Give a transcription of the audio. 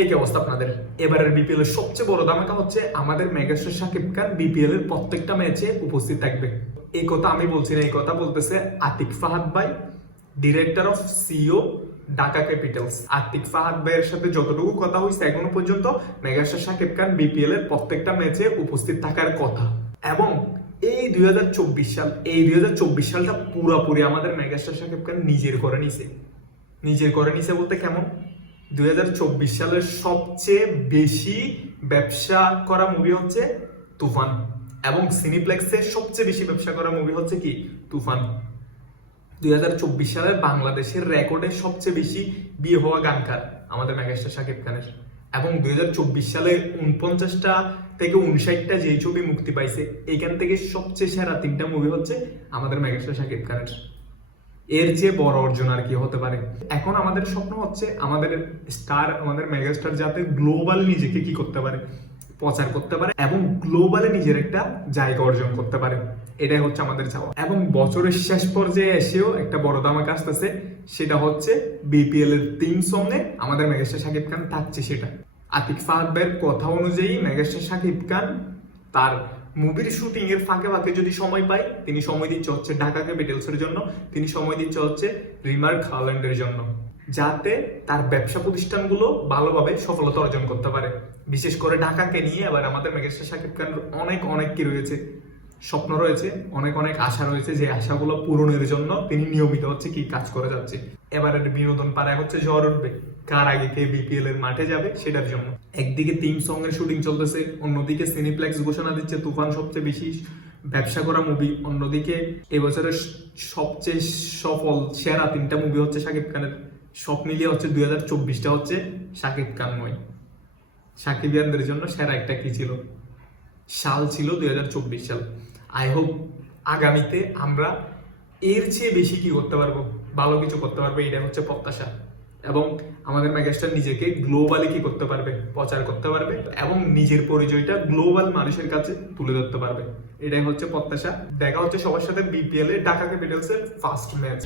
এই কি অবস্থা আপনাদের? এবারের বিপিএল এর সবচেয়ে বড় ধামাকা হচ্ছে আমাদের মেগাস্টার শাকিব খান বিপিএল এর প্রত্যেকটা ম্যাচে উপস্থিত থাকবে। এই কথা আমি বলছি না, এই কথা বলতেছে আতিক ফাহাদ ভাই, director of CEO Dhaka capitals. Atiq Fahad ভাইয়ের সাথে যতটুকু কথা হয়েছে এখনো পর্যন্ত মেগাস্টার শাকিব খান বিপিএল এর প্রত্যেকটা ম্যাচে উপস্থিত থাকার কথা। এবং এই 2024 সাল, এই 2024 সালটা পুরোপুরি আমাদের মেগাস্টার শাকিব খান নিজের করে নিছে বলতে কেমন? 2024 সালের সবচেয়ে বেশি ব্যবসা করা মুভি হচ্ছে তুফান, এবং সিনিপ্লেক্সের সবচেয়ে বেশি ব্যবসা করা মুভি হচ্ছে কি? তুফান। 2024 সালের বাংলাদেশের রেকর্ডে সবচেয়ে বেশি বিয়ে হওয়া গানকার আমাদের মেগাস্টার শাকিব খানের। এবং 2024 সালে 49টা থেকে 59টা যেই ছবি মুক্তি পাইছে, এইখান থেকে সবচেয়ে সেরা 3টা মুভি হচ্ছে আমাদের মেগাস্টার শাকিব খানের। এর চেয়ে বড় অর্জন আর কি হতে পারে? এখন আমাদের স্বপ্ন হচ্ছে আমাদের স্টার, আমাদের মেগাস্টার যাতে গ্লোবালি নিজেকে কি করতে পারে, প্রচার করতে পারে এবং গ্লোবালে নিজের একটা জায়গা অর্জন করতে পারে। এটাই হচ্ছে আমাদের চাওয়া। এবং বছরের শেষ পর্যায়ে এসেও একটা বড় ধামাকা আসতেছে, সেটা হচ্ছে বিপিএল এর থিম সঙ্গে আমাদের মেগাস্টার শাকিব খান থাকছে। সেটা আতিক ফাহাদ ভাইয়ের কথা অনুযায়ী মেগাস্টার শাকিব খান তার মুভির শুটিং এর ফাঁকে ফাঁকে যদি সময় পায়, তিনি সময় দিচ্ছে হচ্ছে ঢাকা ক্যাপিটালসের জন্য, তিনি সময় দিচ্ছে হচ্ছে রিমার্ক হাল্যান্ডের জন্য, যাতে তার ব্যবসা প্রতিষ্ঠানগুলো ভালোভাবে সফলতা অর্জন করতে পারে। বিশেষ করে ঢাকাকে নিয়ে এবার আমাদের মেগাস্টার শাকিব খানের অনেক কি রয়েছে, স্বপ্ন রয়েছে, অনেক আশা রয়েছে, যে আশাগুলো পূরণের জন্য তিনি নিয়মিত হচ্ছে কি কাজ করে যাচ্ছে। এবারের বিনোদন পাড়ায় হচ্ছে ঝড় উঠবে, কার আগে কে বিপিএল এর মাঠে যাবে সেটার জন্য। একদিকে থিম সং এর শুটিং চলতেছে, অন্যদিকে সিনিপ্লেক্স ঘোষণা দিচ্ছে তুফান সবচেয়ে বেশি ব্যবসা করা মুভি, অন্যদিকে এবছরের সবচেয়ে সফল সেরা 3টা মুভি হচ্ছে শাকিব খানের। সব মিলিয়ে হচ্ছে 2024টা হচ্ছে শাকিব খানময়। সাকিবিয়ানদের জন্য সেরা একটা কি ছিল, সাল ছিল 2024 সাল। আই হোপ আগামীতে আমরা এর চেয়ে বেশি কি করতে পারবো, ভালো কিছু করতে পারবো, এটা হচ্ছে প্রত্যাশা। এবং আমাদের মেগাস্টার নিজেকে গ্লোবালি কি করতে পারবে, প্রচার করতে পারবে এবং নিজের পরিচয়টা গ্লোবাল মানুষের কাছে তুলে ধরতে পারবে। এটাই হচ্ছে প্রত্যাশা। দেখা হচ্ছে সবার সাথে বিপিএল এ ঢাকা ক্যাপিটালসের ফার্স্ট ম্যাচ।